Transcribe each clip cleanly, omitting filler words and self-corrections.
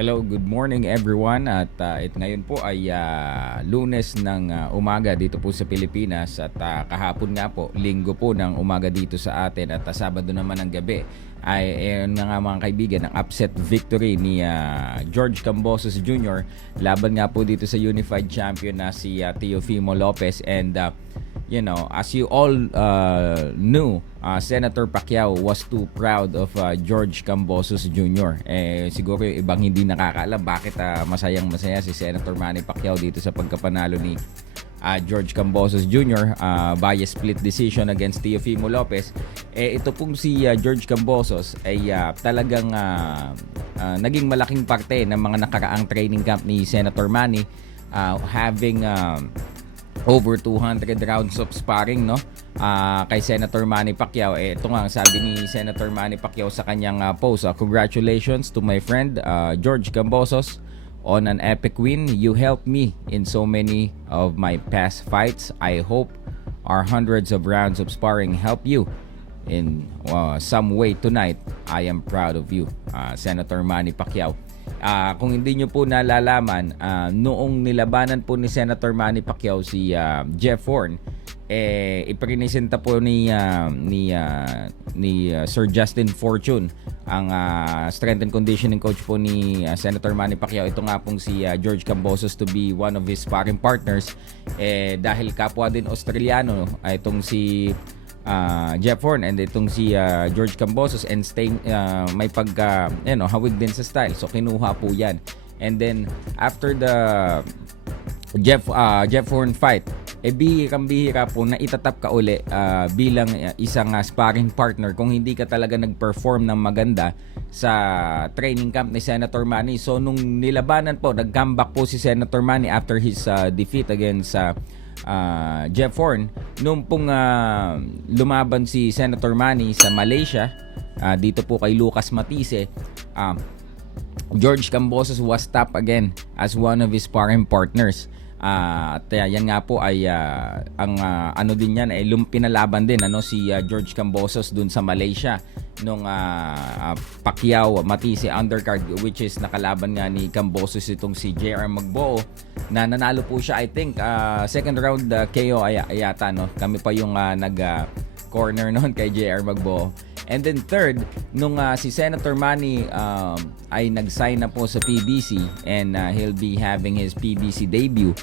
Hello, good morning everyone at ngayon po ay Lunes ng umaga dito po sa Pilipinas at kahapon nga po, Linggo po ng umaga dito sa atin at Sabado naman ng gabi ay na nga mga kaibigan ang upset victory ni George Kambosos Jr. laban nga po dito sa unified champion na si Teofimo Lopez and as you all knew, Senator Pacquiao was too proud of George Kambosos Jr. Siguro yung ibang hindi nakakaalam bakit masayang-masaya si Senator Manny Pacquiao dito sa pagkapanalo ni George Kambosos Jr. By a split decision against Teofimo Lopez. Ito pong si George Kambosos ay talagang naging malaking parte ng mga nakaraang training camp ni Senator Manny, having over 200 rounds of sparring kay Senator Manny Pacquiao. Ito nga sabi ni Senator Manny Pacquiao sa kanyang post, congratulations to my friend George Kambosos on an epic win. You helped me in so many of my past fights. I hope our hundreds of rounds of sparring help you in some way tonight. I am proud of you, Senator Manny Pacquiao. Kung hindi nyo po nalalaman, noong nilabanan po ni Senator Manny Pacquiao si Jeff Horn, ipresenta po ni Sir Justin Fortune ang strength and conditioning coach po ni Senator Manny Pacquiao. Ito nga pong si George Kambosos to be one of his sparring partners, dahil kapwa din Australiano itong si Jeff Horn and itong si George Kambosos, and may hawig din sa style, so kinuha po yan. And then after the Jeff Horn fight, bihirang-bihira po na itatap ka uli bilang isang sparring partner kung hindi ka talaga nag-perform ng maganda sa training camp ni Senator Manny. So nung nilabanan po, nag-comeback po si Senator Manny after his defeat against Jeff Horn. Nung pong lumaban si Senator Manny sa Malaysia, dito po kay Lucas Matisse, George Kambosos was tapped again as one of his sparring partners. At yan nga po ay ang din yan ay pinalaban din si George Kambosos dun sa Malaysia nung Pacquiao Matisse undercard, which is nakalaban nga ni Kambosos itong si JR Magboo, na nanalo po siya, I think second round KO yata, kami pa yung corner noon kay JR Magboo. And then third, nung si Senator Manny ay nag-sign na po sa PBC and he'll be having his PBC debut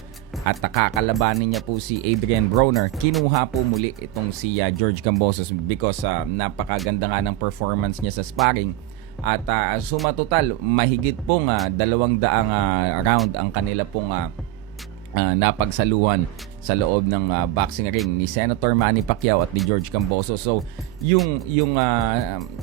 at kakalabanin niya po si Adrian Broner, kinuha po muli itong si George Kambosos because napakaganda nga ng performance niya sa sparring. At sumatotal, mahigit pong 200 round ang kanila pong napagsaluhan sa loob ng boxing ring ni Senator Manny Pacquiao at ni George Kambosos. So yung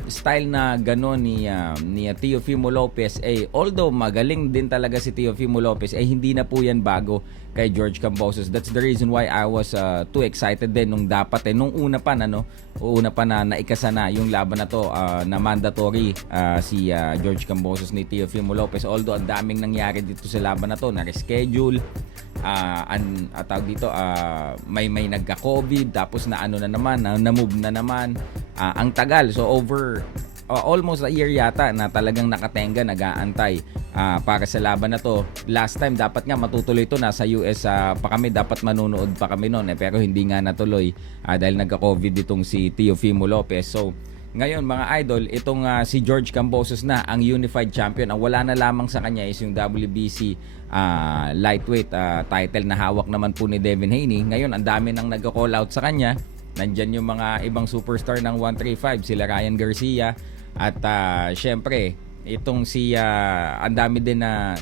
style na gano'n ni Teofimo Lopez, although magaling din talaga si Teofimo Lopez, hindi na po yan bago kay George Kambosos. That's the reason why I was too excited din nung dapat nung una pa na naikasa na yung laban na to, na mandatory si George Kambosos ni Teofimo Lopez. Although ang daming nangyari dito sa laban na to, na-reschedule, tawag dito, may nagka-COVID, tapos na na-move na naman, ang tagal. So over almost a year yata na talagang nakatenga, nag-aantay para sa laban na to. Last time dapat nga matutuloy to, nasa US pa kami, dapat manunood pa kami noon, pero hindi nga natuloy dahil nagka-COVID itong si Teofimo Lopez. So ngayon mga idol, itong si George Kambosos na ang unified champion. Ang wala na lamang sa kanya is yung WBC lightweight title na hawak naman po ni Devin Haney. Ngayon ang dami nang nag-call out sa kanya. Nandyan yung mga ibang superstar ng 135, sila Ryan Garcia at syempre itong si ang dami din na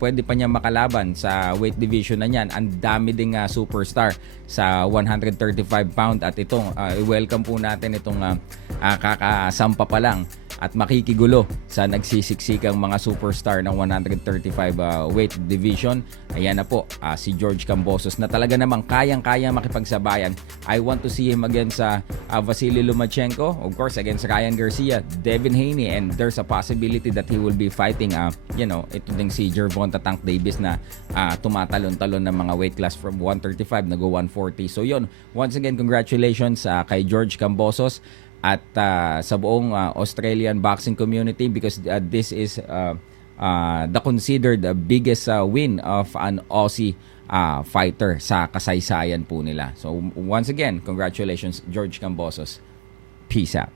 pwede pa niya makalaban sa weight division na niyan. Ang dami ding superstar sa 135 pound at itong welcome po natin itong kakasampa pa lang at makikigulo sa nagsisiksikang mga superstar ng 135 weight division. Ayan na po si George Kambosos na talaga namang kayang-kaya makipagsabayan. I want to see him against Vasily Lomachenko, of course against Ryan Garcia, Devin Haney, and there's a possibility that he will be fighting ito ding si Gervonta Tank Davis na tumatalon-talon ng mga weight class from 135 na go 140. So yun, once again congratulations kay George Kambosos at sa buong Australian boxing community, because this is the considered biggest win of an Aussie fighter sa kasaysayan po nila. So once again, congratulations George Kambosos. Peace out.